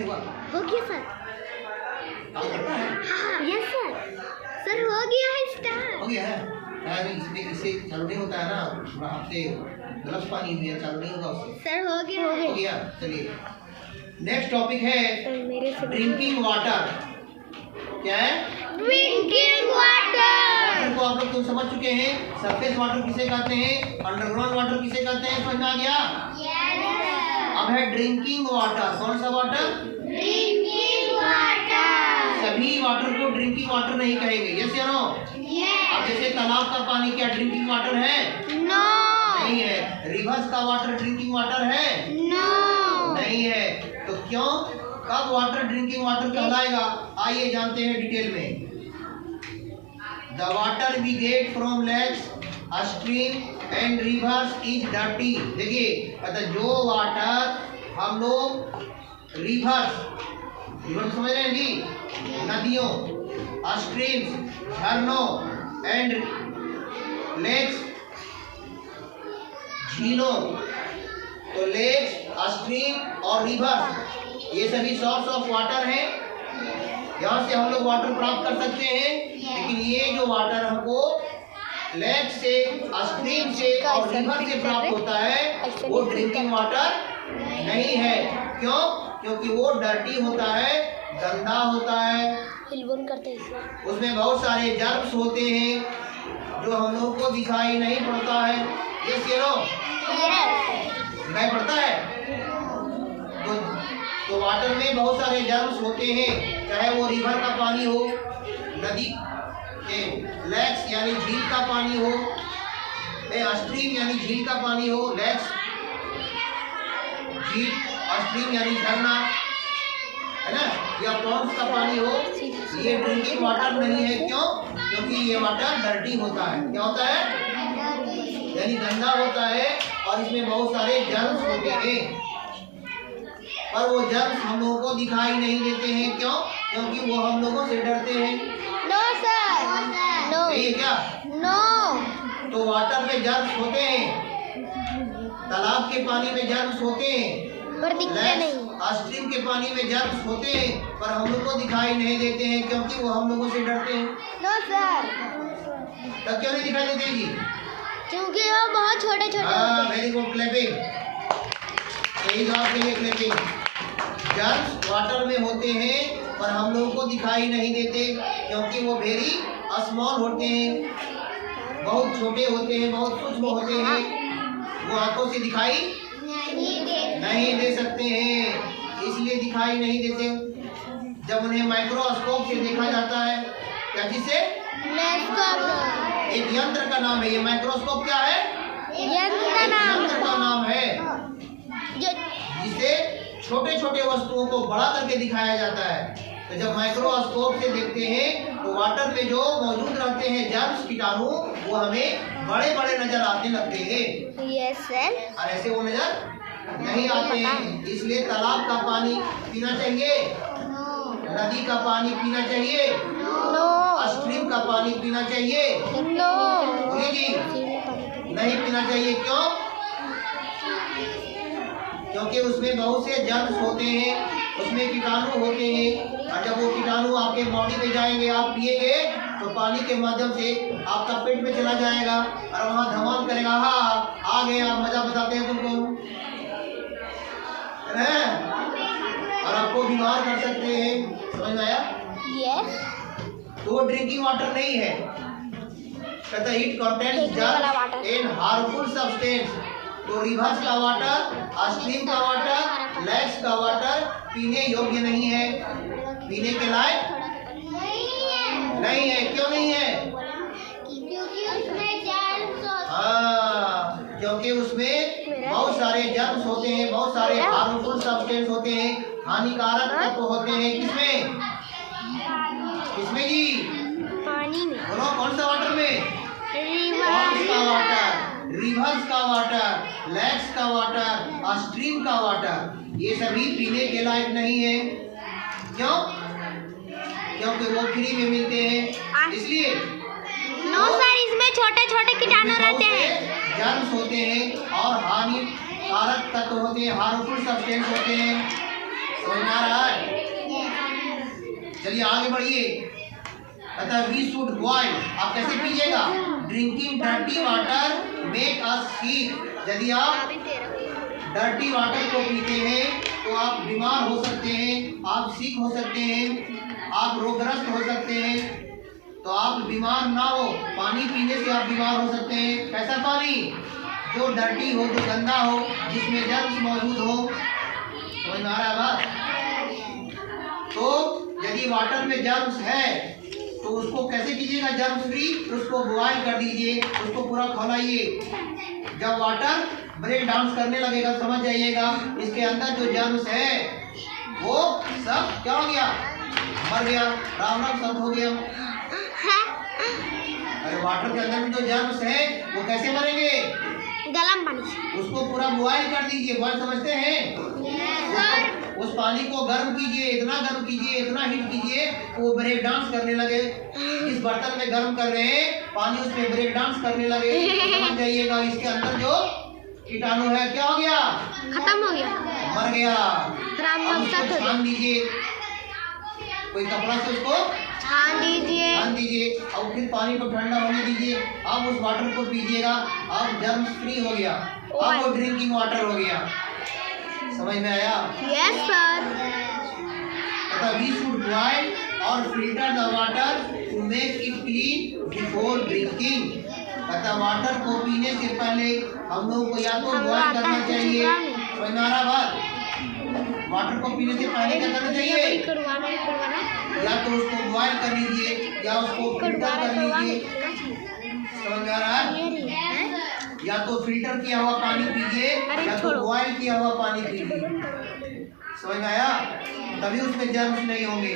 हो गया सर। हाँ यस सर। सर हो गया है स्टार्ट। हो गया है। इसमें इससे चालू नहीं होता है ना, थोड़ा आपसे गलत पानी हुई है, चालू नहीं होगा उससे। सर हो गया हो गया। चलिए नेक्स्ट टॉपिक है ड्रिंकिंग वाटर। क्या है? Drinking water. को आप लोग तो समझ चुके हैं। सरफेस वाटर किसे कहते हैं, अंडरग्राउंड वाटर किसे कहते हैं, समझ में आ गया? अब है ड्रिंकिंग वाटर। कौन सा वाटर? Drinking water. सभी वाटर को ड्रिंकिंग वाटर नहीं कहेंगे, यस या नो? अब जैसे तालाब का पानी क्या ड्रिंकिंग वाटर है? नो नहीं है। रिवर्स का वाटर ड्रिंकिंग वाटर है? नो नहीं है। तो क्यों, कब वाटर ड्रिंकिंग वाटर कहलाएगा? आइए जानते हैं डिटेल में। The water we get from lakes, stream and rivers is dirty. देखिए मतलब जो वाटर हम लोग रिवर्स समझ रहे हैं जी, नदियों, स्ट्रीम्स, झरनों एंड लेक्स, झीलों, तो लेक्स, स्ट्रीम और रिवर्स ये सभी सोर्स ऑफ वाटर हैं। यहाँ से हम लोग वाटर प्राप्त कर सकते हैं। लेकिन ये जो वाटर हमको लेक से, स्ट्रीम से और रिवर से प्राप्त होता है वो ड्रिंकिंग वाटर नहीं है। क्यों? क्योंकि वो डर्टी होता है, गंदा होता है, उसमें बहुत सारे जर्म्स होते हैं जो हम लोग को दिखाई नहीं पड़ता है। ये सिरो दिखाई पड़ता है। तो वाटर में बहुत सारे जर्म्स होते हैं, चाहे वो रिवर का पानी हो, नदी के लेक्स यानी झील का पानी हो, स्ट्रीम यानी झील का पानी हो, लेक्स झील, स्ट्रीम यानी झरना है ना, या पॉन्ड्स का पानी हो, ये ड्रिंकिंग वाटर नहीं है। क्यों? क्योंकि ये वाटर डर्टी होता है। क्या होता है? यानी गंदा होता है और इसमें बहुत सारे जर्म्स होते हैं। पर वो जर्म्स हम लोगों को दिखाई नहीं देते हैं। क्यों? क्योंकि वो हम लोगों से डरते हैं। No sir no. सही है क्या? नो। तो वाटर में जर्म्स होते हैं, तालाब के पानी में जर्म्स होते हैं, पर दिखते नहीं। स्ट्रीम के पानी में जर्म्स होते हैं, पर हम लोग को दिखाई नहीं देते हैं क्योंकि वो हम लोगों से डरते हैं। No sir. तब क्यों नहीं दिखाई देते जी? क्योंकि वो बहुत छोटे छोटे होते हैं। Very good, clapping. सही जवाब के लिए क्लैपिंग। जर्म्स वाटर में होते हैं पर हम लोगों को दिखाई नहीं देते क्योंकि वो वेरी स्मॉल होते हैं, बहुत छोटे होते हैं, बहुत सूक्ष्म होते हैं, वो आंखों से दिखाई नहीं दे सकते हैं, इसलिए दिखाई नहीं देते। जब उन्हें माइक्रोस्कोप से देखा जाता है, क्या चीज से? एक यंत्र का नाम है ये। माइक्रोस्कोप क्या है? यंत्र का नाम है जिससे छोटे छोटे वस्तुओं को बड़ा करके दिखाया जाता है। तो जब माइक्रोस्कोप से देखते हैं तो वाटर में जो मौजूद रहते हैं जर्म्स, कीटाणु, वो हमें बड़े बड़े नजर आने लगते हैं। Yes sir. और ऐसे वो नजर नहीं आते हैं। इसलिए तालाब का पानी पीना चाहिए, नदी का पानी पीना चाहिए, स्ट्रीम का पानी पीना चाहिए। बोलिए जी, नहीं पीना चाहिए। क्यों? क्योंकि उसमें बहुत से जर्म्स होते हैं, उसमें कीटाणु होते हैं, और जब वो कीटाणु आपके बॉडी में जाएंगे, आप पिएंगे तो पानी के माध्यम से आपका पेट में चला जाएगा और वहाँ धमाल करेगा। हाँ आ गए, आप मजा बताते हैं तुमको, और आपको बीमार कर सकते हैं। समझ में आया? यस। तो वो ड्रिंकिंग वाटर नहीं है। कहता है it contains germs and harmful substance. तो रिवर्स का वाटर, स्ट्रीम का वाटर, लेक्स का वाटर पीने योग्य नहीं है, पीने के लायक नहीं है। क्यों नहीं है? हाँ, क्योंकि उसमें बहुत सारे जर्म्स होते हैं, बहुत सारे हार्मफुल सब्सटेंस होते हैं, हानिकारक तत्व होते हैं। किसमें? किसमें जी? पानी में। बोलो कौन सा वाटर में? पॉन्ड्स का वाटर, रिवर्स का वाटर, लेक्स का वाटर, स्ट्रीम का वाटर, ये सभी पीने के लायक नहीं है। क्यों? क्योंकि वो फ्री में मिलते हैं, इसलिए। नो सर, इसमें छोटे छोटे कीटाणु रहते हैं, जर्म्स होते हैं और हानिकारक तत्व होते हैं, हार्मफुल सब्सटेंस होते हैं। समझ में आ रहा है? चलिए आगे बढ़िए। कहता वी शुड बॉयल, आप कैसे पीजिएगा? Drinking dirty water make us sick. यदि आप डर्टी वाटर को पीते हैं तो आप बीमार हो सकते हैं, आप सिक हो सकते हैं, आप रोगग्रस्त हो सकते हैं। तो आप बीमार ना हो, पानी पीने से आप बीमार हो सकते हैं। कैसा पानी? जो डर्टी हो, जो गंदा हो, जिसमें जर्म्स मौजूद हो। समझ में आ रहा है बात? तो यदि वाटर में जर्म्स है तो उसको कैसे कीजिएगा जर्म फ्री? उसको बॉयल कर दीजिए, उसको पूरा खौलाइए। जब वाटर ब्रेक डाउन करने लगेगा समझ जाइएगा इसके अंदर जो जर्म्स है वो सब क्या हो गया? मर गया, राम राम सब हो गया। अरे वाटर के अंदर में जो जर्म्स है वो कैसे मरेंगे? गरम पानी। उसको पूरा बॉयल कर दीजिए। बॉयल समझते हैं? उस पानी को गर्म कीजिए, इतना गर्म कीजिए, इतना हीट कीजिए वो ब्रेक डांस करने लगे। इस बर्तन में गर्म कर रहे हैं पानी, उसमें ब्रेक डांस करने लगे। समझ जाइएगा इसके अंदर जो कीटाणु है क्या हो गया? खत्म हो गया, मर गया। राम उसको छान दीजिए, कोई कपड़ा से उसको छान दीजिए और फिर पानी को ठंडा होने दीजिए। अब उस वाटर को पीजिएगा, अब जर्म्स फ्री हो गया, अब वो ड्रिंकिंग वाटर हो गया। समझ में आया? Yes sir. We should boil और filter the water to make it clean before drinking. Water को पीने से पहले हम लोग को या तो बॉयल करना चाहिए। समझ में आ रहा बात? वाटर को पीने से पहले क्या करना चाहिए? या तो उसको बॉयल कर लीजिए या उसको फिल्टर कर लीजिए। समझ में आ रहा है? या तो फिल्टर किया हुआ पानी पीजिए या तो बॉयल किया हुआ पानी पीजिए। समझ में आया? तभी उसमें जर्म्स नहीं होंगे।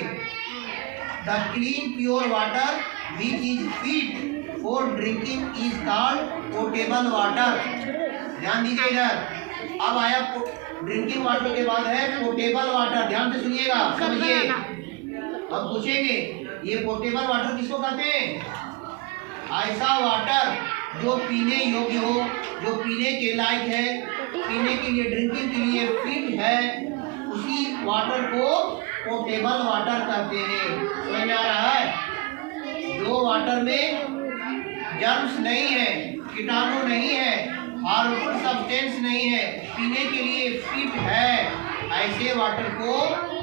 The clean pure water which is fit for drinking is called portable water. ध्यान दीजिए इधर। अब आया ड्रिंकिंग वाटर के बाद है पोर्टेबल वाटर। ध्यान से सुनिएगा, समझिए। अब पूछेंगे ये पोर्टेबल वाटर किसको कहते हैं? ऐसा वाटर जो पीने योग्य हो, जो पीने के लायक है, पीने के लिए ड्रिंकिंग के लिए फिट है, उसी वाटर को पोर्टेबल वाटर कहते हैं। समझ में आ रहा है? जो वाटर में जर्म्स नहीं है, कीटाणु नहीं है, हार्मफुल सब्सटेंस नहीं है, पीने के लिए फिट है, ऐसे वाटर को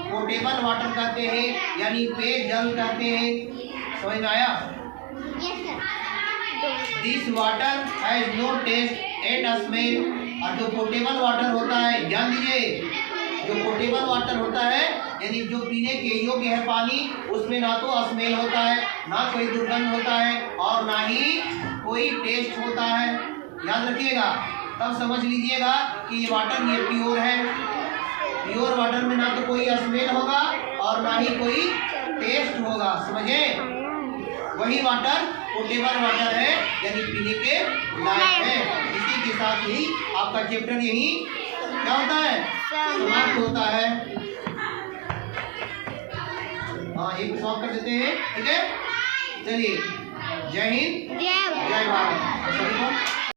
पोर्टेबल वाटर कहते हैं, यानी पेयजल कहते हैं। समझ में आया? This water has no taste and smell. और जो पोर्टेबल वाटर होता है, ध्यान दीजिए, जो पोर्टेबल वाटर होता है यानी जो पीने के योग्य है पानी, उसमें ना तो स्मेल होता है, ना कोई दुर्गंध होता है और ना ही कोई टेस्ट होता है। याद रखिएगा, तब समझ लीजिएगा कि ये वाटर ये प्योर है। प्योर वाटर में ना तो कोई स्मेल होगा और ना ही कोई टेस्ट होगा। समझे? वही वाटर पोर्टेबल वाटर है, यानी पीने के लायक है। इसी के साथ ही आपका चैप्टर यही क्या होता है? समाप्त होता है। हाँ, एक सॉल्व कर देते हैं, ठीक है? चलिए, जय हिंद, जय भारत।